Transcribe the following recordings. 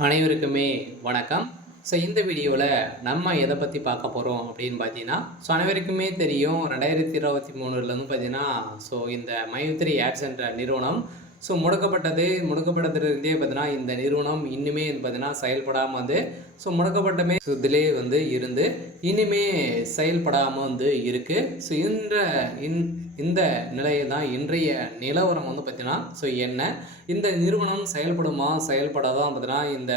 அனைவருக்குமே வணக்கம். ஸோ இந்த வீடியோவில் நம்ம எதை பற்றி பார்க்க போகிறோம் அப்படின்னு பார்த்தீங்கன்னா, அனைவருக்குமே தெரியும் 2023லேருந்து பார்த்தீங்கன்னா, இந்த மைத்ரி ஆட்ஸ் என்ற நிறுவனம் முடக்கப்பட்டதுலேருந்தே பார்த்தீங்கன்னா, இந்த நிறுவனம் இன்னுமே பார்த்தீங்கன்னா செயல்படாமல் முடக்கப்பட்டமே இதிலே இருந்து இனிமே செயல்படாமல் இருக்குது. ஸோ இந்த நிலையில் தான் இன்றைய நிலவரம் பார்த்தீங்கன்னா என்ன, இந்த நிறுவனம் செயல்படுமா செயல்படாதான் பார்த்தீங்கன்னா, இந்த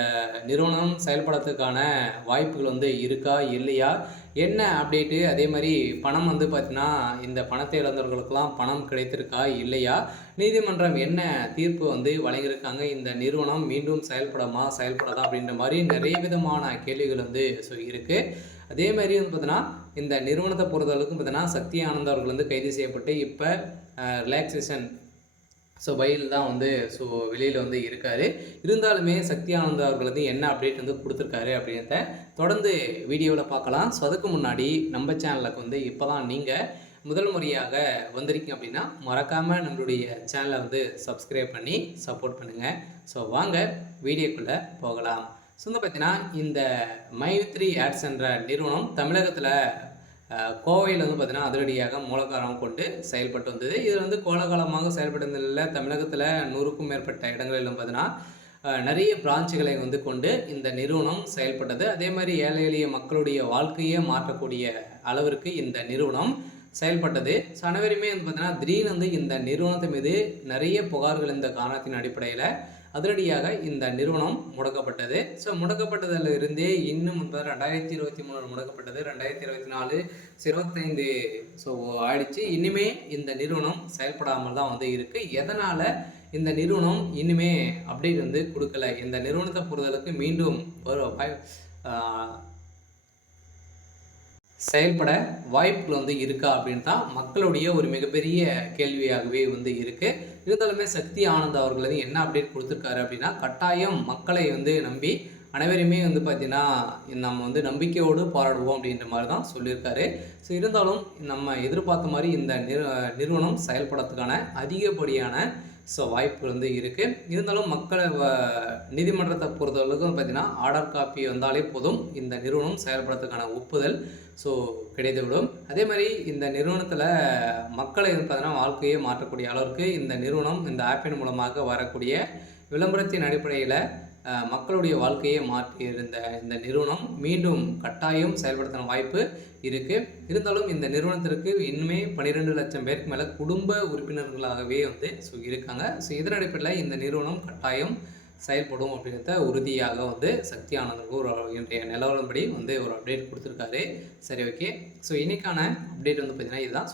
நிறுவனம் செயல்படுறதுக்கான வாய்ப்புகள் இருக்கா இல்லையா, என்ன அப்டேட்டு, அதே மாதிரி பணம் பார்த்தீங்கன்னா இந்த பணத்தை இழந்தவர்களுக்கெல்லாம் பணம் கிடைத்திருக்கா இல்லையா, நீதிமன்றம் என்ன தீர்ப்பு வழங்கியிருக்காங்க, இந்த நிறுவனம் மீண்டும் செயல்படாதா அப்படின்ற மாதிரி நிறைய விதமான கேள்விகள் இருக்குது. அதே மாதிரி பார்த்தீங்கன்னா இந்த நிறுவனத்தை பொறுத்தளவுக்கு பார்த்தீங்கன்னா சக்தி ஆனந்த் அவர்கள் கைது செய்யப்பட்டு இப்போ ரிலாக்ஸேஷன் பையில் தான் வெளியில் இருக்கார். இருந்தாலுமே சக்தி ஆனந்த் அவர்கள் என்ன அப்டேட் கொடுத்துருக்காரு அப்படின்றத தொடர்ந்து வீடியோவில் பார்க்கலாம். ஸோ அதுக்கு முன்னாடி நம்ம சேனலுக்கு இப்போ தான் நீங்கள் முதல் முறையாக வந்திருக்கீங்க அப்படின்னா மறக்காமல் நம்மளுடைய சேனலை சப்ஸ்கிரைப் பண்ணி சப்போர்ட் பண்ணுங்கள். ஸோ வாங்க வீடியோக்குள்ளே போகலாம். பார்த்தீங்கன்னா இந்த மைத்ரி ஆட்ஸ் என்ற நிறுவனம் தமிழகத்தில் கோவையில் பார்த்தீங்கன்னா அதிரடியாக மூலக்காரம் கொண்டு செயல்பட்டு வந்தது. இது கோலகாலமாக செயல்பட்டதில் தமிழகத்தில் 100க்கும் மேற்பட்ட இடங்களிலும் பார்த்தீங்கன்னா நிறைய பிரான்ச்சுகளை கொண்டு இந்த நிறுவனம் செயல்பட்டது. அதே மாதிரி ஏழை எளிய மக்களுடைய வாழ்க்கையை மாற்றக்கூடிய அளவிற்கு இந்த நிறுவனம் செயல்பட்டது. ஸோ அனைவருமே பார்த்தீங்கன்னா திடீர்னு இந்த நிறுவனத்தின் மீது நிறைய புகார்கள் இந்த காரணத்தின் அடிப்படையில் அதிரடியாக இந்த நிறுவனம் முடக்கப்பட்டது. ஸோ முடக்கப்பட்டதில் இருந்தே இன்னும் 2023 முடக்கப்பட்டது, 2024 25 ஆயிடுச்சு. இனிமே இந்த நிறுவனம் செயல்படாமல் தான் இருக்குது. எதனால் இந்த நிறுவனம் இனிமே அப்டேட் கொடுக்கல, இந்த நிறுவனத்தை பொறுத்தளவுக்கு மீண்டும் செயல்பட வாய்ப்புகள் இருக்கா அப்படின்னு தான் மக்களுடைய ஒரு மிகப்பெரிய கேள்வியாகவே இருக்குது. இருந்தாலுமே சக்தி ஆனந்த் அவர்கள் என்ன அப்டேட் கொடுத்துருக்காரு அப்படின்னா, கட்டாயம் மக்களை நம்பி அனைவருமே பார்த்தீங்கன்னா நம்ம நம்பிக்கையோடு போராடுவோம் அப்படின்ற மாதிரி தான் சொல்லியிருக்காரு. ஸோ இருந்தாலும் நம்ம எதிர்பார்த்த மாதிரி இந்த நிறுவனம் செயல்படுறதுக்கான அதிகப்படியான வாய்ப்பு இருக்குது. இருந்தாலும் மக்களை நீதிமன்றத்தை பொறுத்தவரைக்கும் பார்த்தீங்கன்னா ஆர்டர் காப்பி வந்தாலே போதும், இந்த நிறுவனம் செயல்படுறதுக்கான ஒப்புதல் கிடைத்துவிடும். அதே மாதிரி இந்த நிறுவனத்தில் மக்களை பார்த்தீங்கன்னா வாழ்க்கையை மாற்றக்கூடிய அளவிற்கு இந்த நிறுவனம் இந்த ஆப்பின் மூலமாக வரக்கூடிய விளம்பரத்தின் அடிப்படையில் மக்களுடைய வாழ்க்கையை மாற்றி இருந்த இந்த நிறுவனம் மீண்டும் கட்டாயம் செயல்படுத்தின வாய்ப்பு இருக்குது. இருந்தாலும் இந்த நிறுவனத்திற்கு இன்னுமே 12 லட்சம் பேருக்கு மேலே குடும்ப உறுப்பினர்களாகவே இருக்காங்க. ஸோ இதன் அடிப்படையில் இந்த நிறுவனம் கட்டாயம் செயல்படும் அப்படின்றத உறுதியாக சக்தி ஆனந்துக்கு ஒரு இன்றைய நிலவரப்படி ஒரு அப்டேட் கொடுத்துருக்காரு. சரி, ஓகே. ஸோ இன்றைக்கான அப்டேட் பார்த்தீங்கன்னா இதுதான்.